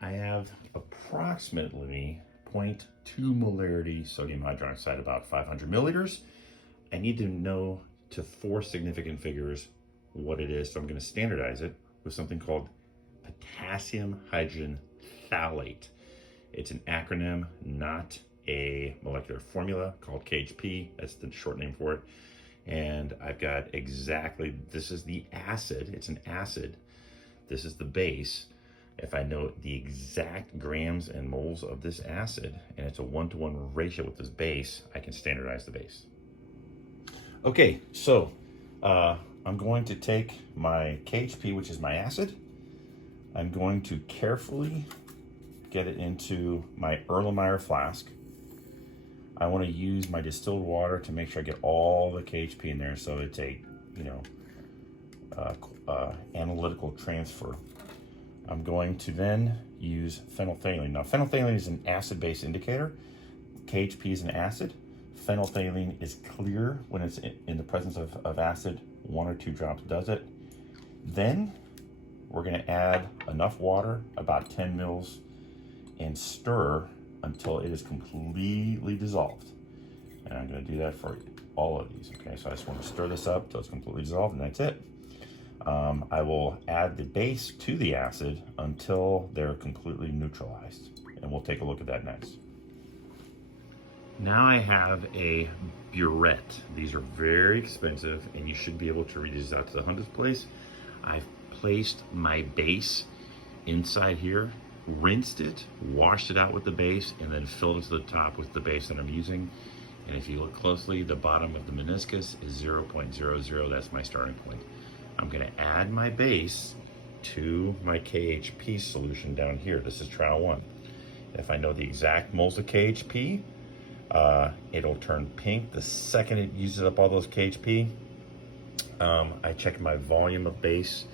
I have approximately 0.2 molarity sodium hydroxide, about 500 milliliters. I need to know to four significant figures what it is, so I'm going to standardize it with something called potassium hydrogen phthalate. It's an acronym, not a molecular formula, called KHP. That's the short name for it. And I've got exactly, this is the acid, it's an acid. This is the base. If I know the exact grams and moles of this acid, and it's a 1-to-1 ratio with this base, I can standardize the base. Okay, so I'm going to take my KHP, which is my acid. I'm going to carefully get it into my Erlenmeyer flask. I want to use my distilled water to make sure I get all the KHP in there, so it's a, analytical transfer. I'm going to then use phenolphthalein. Now, phenolphthalein is an acid-base indicator. KHP is an acid. Phenolphthalein is clear when it's in the presence of acid. 1 or 2 drops does it. Then we're going to add enough water, about 10 mils, and stir until it is completely dissolved. And I'm going to do that for all of these. Okay, so I just want to stir this up until it's completely dissolved, and that's it. I will add the base to the acid until they're completely neutralized, and we'll take a look at that next. Now I have a burette. These are very expensive, and you should be able to read these out to the hundredth place. I've placed my base inside here, rinsed it, washed it out with the base, and then filled it to the top with the base that I'm using. And if you look closely, the bottom of the meniscus is 0.00. That's my starting point. I'm going to add my base to my KHP solution down here. This is trial 1. If I know the exact moles of KHP, it'll turn pink the second it uses up all those KHP. I check my volume of base.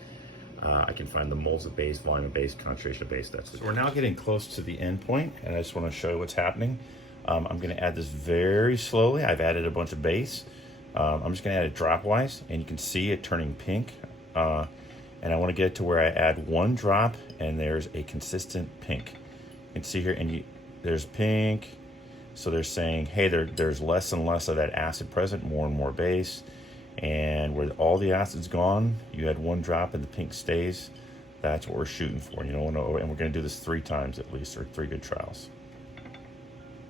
I can find the moles of base, volume of base, concentration of base. That's it. So we're now getting close to the end point, and I just want to show you what's happening. I'm going to add this very slowly. I've added a bunch of base. I'm just going to add it dropwise, and you can see it turning pink. And I want to get it to where I add 1 drop, and there's a consistent pink. You can see here, and there's pink. So they're saying, hey, there's less and less of that acid present, more and more base. And where all the acid's gone, you add 1 drop and the pink stays. That's what we're shooting for. You don't want to, and we're going to do this 3 times at least, or 3 good trials.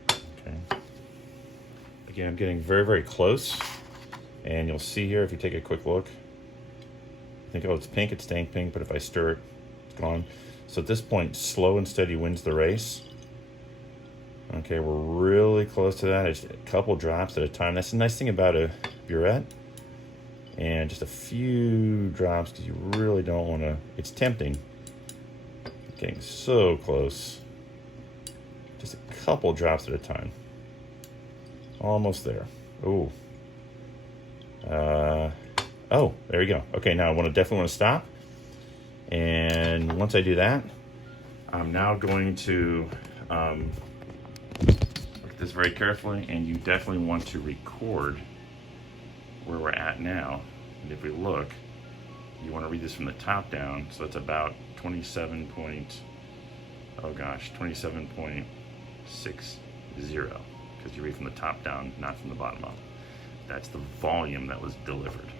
Okay. Again, I'm getting very, very close. And you'll see here, if you take a quick look, think, oh, it's pink, it's staying pink, but if I stir it, it's gone. So at this point, slow and steady wins the race. Okay, we're really close to that. It's a couple drops at a time. That's the nice thing about a burette. And just a few drops, because you really don't want to, it's tempting. Getting so close. Just a couple drops at a time. Almost there. Ooh. Oh, there you go. Okay, now I definitely want to stop. And once I do that, I'm now going to look at this very carefully, and you definitely want to record where we're at now. And if we look, you want to read this from the top down, so it's about 27.60, because you read from the top down, not from the bottom up. That's the volume that was delivered.